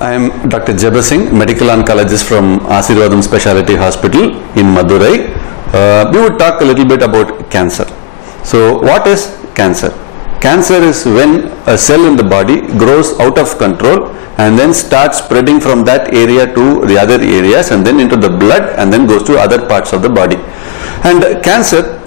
I am Dr. Jebasingh, medical oncologist from Asirvadam Specialty Hospital in Madurai. We would talk a little bit about cancer. So what is cancer? Cancer is when a cell in the body grows out of control and then starts spreading from that area to the other areas and then into the blood and then goes to other parts of the body. And cancer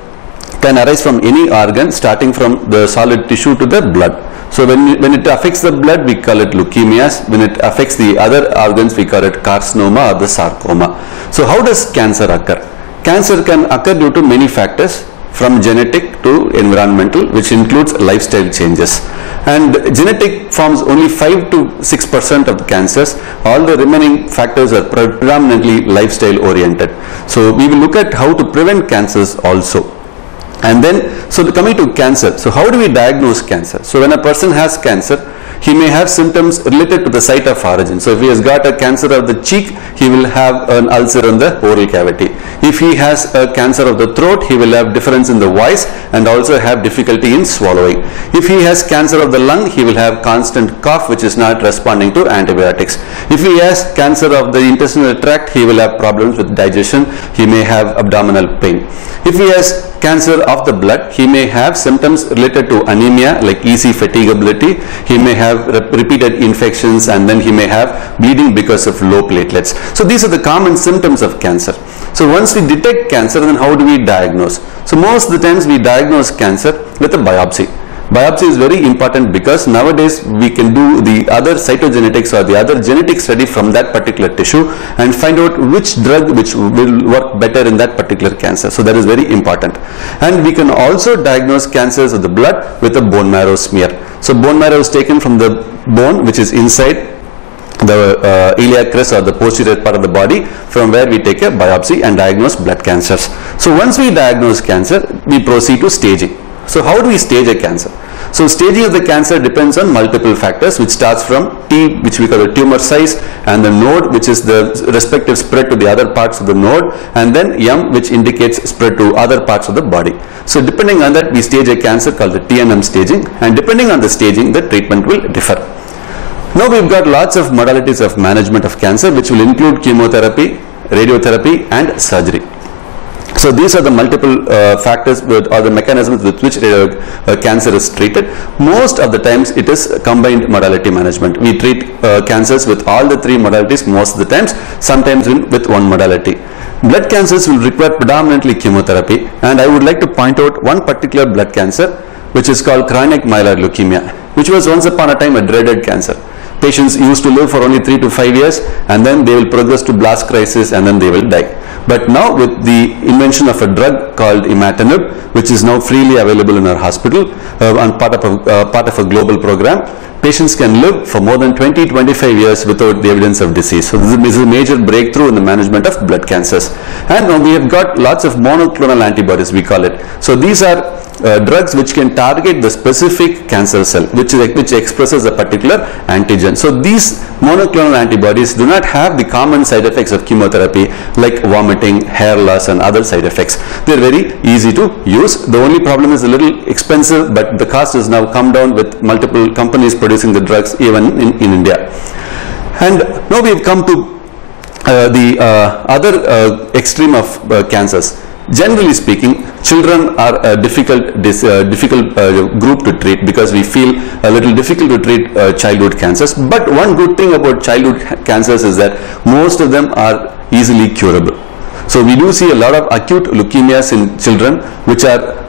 can arise from any organ starting from the solid tissue to the blood. So when it affects the blood, we call it leukemias. When it affects the other organs, we call it carcinoma or the sarcoma. So how does cancer occur? Cancer can occur due to many factors, from genetic to environmental, which includes lifestyle changes. And genetic forms only 5 to 6% of the cancers. All the remaining factors are predominantly lifestyle oriented. So we will look at how to prevent cancers also. And then, so coming to cancer, so how do we diagnose cancer? So when a person has cancer, he may have symptoms related to the site of origin. So if he has got a cancer of the cheek, he will have an ulcer on the oral cavity. If he has a cancer of the throat, he will have difference in the voice and also have difficulty in swallowing. If he has cancer of the lung, he will have constant cough which is not responding to antibiotics. If he has cancer of the intestinal tract, he will have problems with digestion. He may have abdominal pain. If he has cancer of the blood, he may have symptoms related to anemia like easy fatigability. He may have repeated infections and then he may have bleeding because of low platelets. So these are the common symptoms of cancer. So once we detect cancer, then how do we diagnose? So most of the times we diagnose cancer with a biopsy. Biopsy is very important because nowadays we can do the other cytogenetics or the other genetic study from that particular tissue and find out which drug which will work better in that particular cancer. So that is very important. And we can also diagnose cancers of the blood with a bone marrow smear. So bone marrow is taken from the bone which is inside the iliac crest or the posterior part of the body, from where we take a biopsy and diagnose blood cancers. So once we diagnose cancer, we proceed to staging. So how do we stage a cancer? So staging of the cancer depends on multiple factors, which starts from T, which we call the tumor size, and the node, which is the respective spread to the other parts of the node, and then M, which indicates spread to other parts of the body. So depending on that, we stage a cancer called the TNM staging, and depending on the staging, the treatment will differ. Now we've got lots of modalities of management of cancer, which will include chemotherapy, radiotherapy, and surgery. So these are the multiple factors or the mechanisms with which cancer is treated. Most of the times it is combined modality management. We treat cancers with all the three modalities most of the times, sometimes with one modality. Blood cancers will require predominantly chemotherapy, and I would like to point out one particular blood cancer which is called chronic myeloid leukemia, which was once upon a time a dreaded cancer. Patients used to live for only 3 to 5 years and then they will progress to blast crisis and then they will die. But now with the invention of a drug called imatinib, which is now freely available in our hospital and part of a global program, patients can live for more than 20-25 years without the evidence of disease. So this is a major breakthrough in the management of blood cancers. And now we have got lots of monoclonal antibodies, we call it. So these are drugs which can target the specific cancer cell which expresses a particular antigen. So these monoclonal antibodies do not have the common side effects of chemotherapy like vomiting, hair loss, and other side effects. They are very easy to use. The only problem is a little expensive, but the cost has now come down with multiple companies producing the drugs even in India. And now we have come to the other extreme of cancers. Generally speaking, children are a difficult group to treat because we feel a little difficult to treat childhood cancers. But one good thing about childhood cancers is that most of them are easily curable. So we do see a lot of acute leukemias in children which are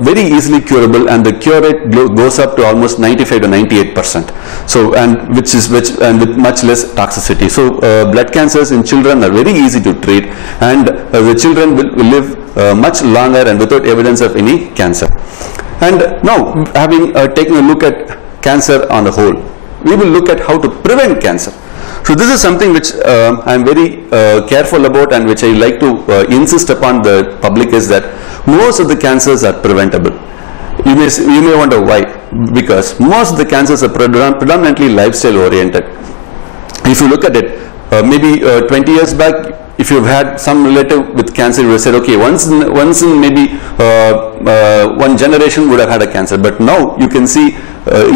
very easily curable, and the cure rate goes up to almost 95 to 98%. So and with much less toxicity. So blood cancers in children are very easy to treat, and the children will live much longer and without evidence of any cancer. And now, having taken a look at cancer on the whole, we will look at how to prevent cancer. So this is something which I am very careful about, and which I like to insist upon the public, is that most of the cancers are preventable. You may wonder why. Because most of the cancers are predominantly lifestyle oriented. If you look at it, maybe 20 years back, if you've had some relative with cancer, you would have said, okay, once in maybe one generation would have had a cancer. But now you can see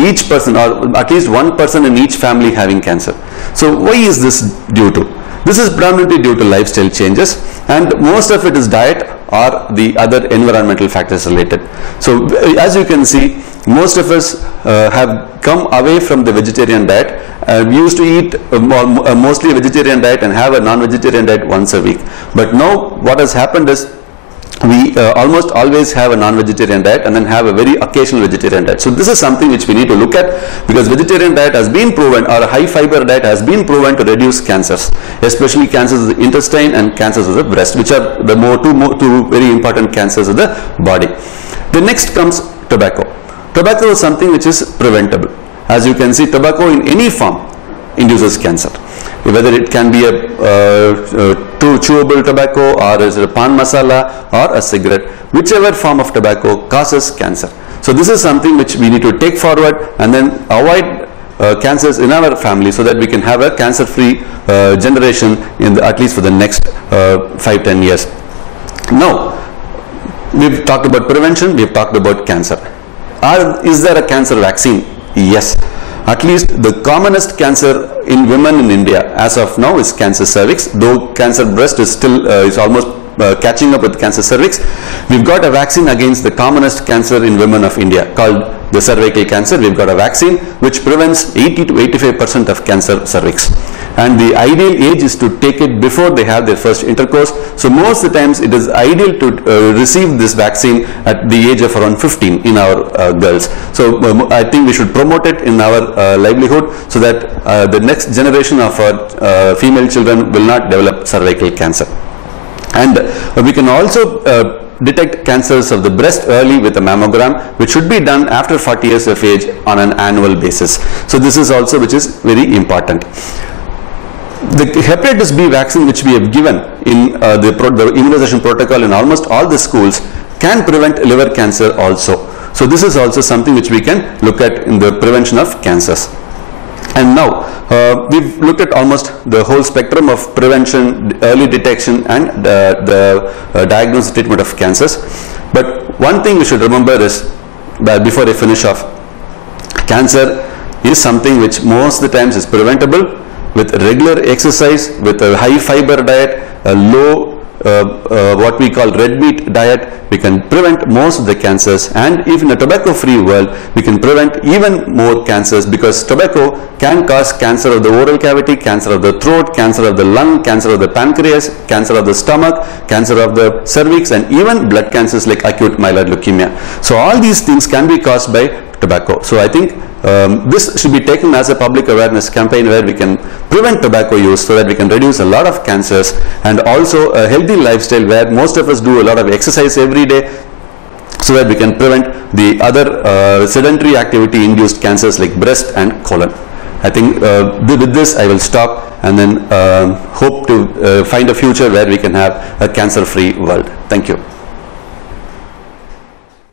each person, or at least one person in each family having cancer. So why is this due to? This is predominantly due to lifestyle changes, and most of it is diet or the other environmental factors related. So as you can see, most of us have come away from the vegetarian diet. We used to eat mostly a vegetarian diet and have a non-vegetarian diet once a week. But now what has happened is we almost always have a non-vegetarian diet and then have a very occasional vegetarian diet. So this is something which we need to look at, because vegetarian diet has been proven, or a high fiber diet has been proven to reduce cancers, especially cancers of the intestine and cancers of the breast, which are the two very important cancers of the body. The next comes tobacco. Tobacco is something which is preventable. As you can see, tobacco in any form induces cancer. Whether it can be a chewable tobacco, or is it a pan masala, or a cigarette, whichever form of tobacco causes cancer. So this is something which we need to take forward and then avoid cancers in our family, so that we can have a cancer-free generation at least for the next 5-10 years. Now, we've talked about prevention, we've talked about cancer. Is there a cancer vaccine? Yes. At least the commonest cancer in women in India as of now is cancer cervix, though cancer breast is still is almost catching up with cancer cervix. We've got a vaccine against the commonest cancer in women of India called the cervical cancer. We've got a vaccine which prevents 80 to 85% of cancer cervix. And the ideal age is to take it before they have their first intercourse. So most of the times it is ideal to receive this vaccine at the age of around 15 in our girls. So I think we should promote it in our livelihood, so that the next generation of our female children will not develop cervical cancer. And we can also detect cancers of the breast early with a mammogram, which should be done after 40 years of age on an annual basis. So this is also which is very important. The hepatitis B vaccine which we have given in the immunization protocol in almost all the schools can prevent liver cancer also. So this is also something which we can look at in the prevention of cancers. And now we've looked at almost the whole spectrum of prevention, early detection, and the diagnosis treatment of cancers. But one thing we should remember is that before I finish off, cancer is something which most of the times is preventable with regular exercise, with a high fiber diet, a low what we call red meat diet. We can prevent most of the cancers, and even in a tobacco-free world, we can prevent even more cancers, because tobacco can cause cancer of the oral cavity, cancer of the throat, cancer of the lung, cancer of the pancreas, cancer of the stomach, cancer of the cervix, and even blood cancers like acute myeloid leukemia. So all these things can be caused by tobacco. So I think this should be taken as a public awareness campaign, where we can prevent tobacco use so that we can reduce a lot of cancers, and also a healthy lifestyle where most of us do a lot of exercise every day, so that we can prevent the other sedentary activity induced cancers like breast and colon. I think with this I will stop, and then hope to find a future where we can have a cancer-free world. Thank you.